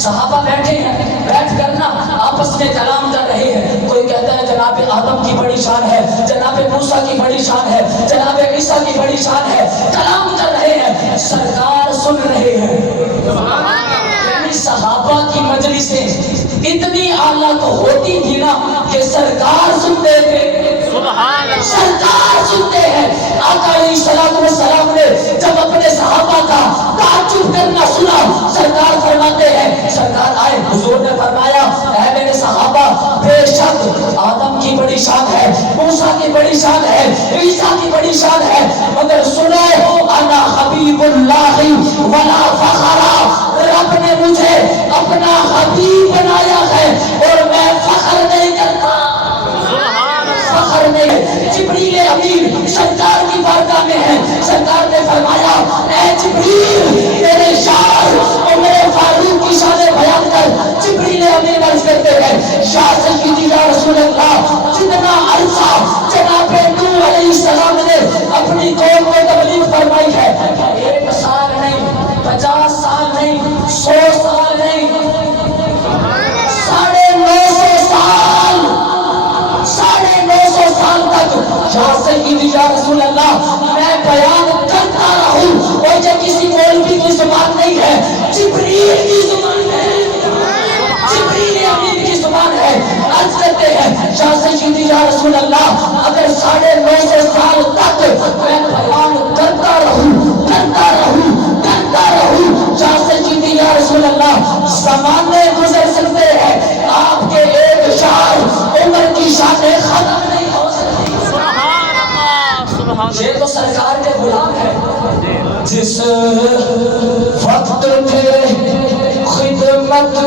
صحابہ بیٹھے ہیں، بیٹھ کر نا آپس میں کلام کر رہے ہیں. کوئی کہتا ہے جناب آدم کی بڑی شان ہے، جناب موسیٰ کی بڑی شان ہے، جناب عیسیٰ کی بڑی شان ہے. کلام کر رہے ہیں، سرکار سن رہے ہیں. یعنی صحابہ کی مجلسیں اتنی اعلیٰ تو ہوتی تھی نا کہ سرکار سنتے تھے. سرکار سنتے ہیں. آقا علیہ السلام نے جب اپنے صحابہ کا تعجب کرنا سنا، سرکار فرماتے ہیں، سرکار آئے، حضور نے فرمایا اے میرے صحابہ، بے شک آدم کی بڑی شان ہے، موسیٰ کی بڑی شان ہے، عیسیٰ کی بڑی شان ہے، مگر سنو انا حبیب اللہ ولا فخر. رب نے مجھے اپنا حبیب بنایا ہے اور میں فخر نہیں کرتا. فخر نہیں. جبریل امین سرکار کی بارگاہ میں ہے. سرکار نے فرمایا اے جبریل میرے شان اور میرے فاروق کی شان بیان کر. جبریل امین عرض کرتے ہیں یا سیدی یا رسول اللہ، جتنا عرصہ جناب نوح علیہ السلام نے اپنی قوم کو تبلیغ فرمائی ہے، 1 سال نہیں، 50 سال نہیں، 100 سال نہیں، 950 سال، 950 سال تک یا سیدی یا رسول اللہ میں بیان کرتا رہوں. اور یہ کسی مولوی کی زبان نہیں ہے، جبریل کی زبان ہے، جبریل امین کی زبان ہے. عرض کرتے ہیں یا سیدی یا رسول اللہ اگر 950 سال تک میں بیان کرتا رہوں، کرتا رہوں، کرتا رہوں، یا سیدی یا رسول اللہ زمانے گزر سکتے ہیں، آپ کے ایک شان عمر کی شانیں ختم نہیں ہو سکتی. یہ تو سرکار کے غلام ہے. جس وقت پہ خدمت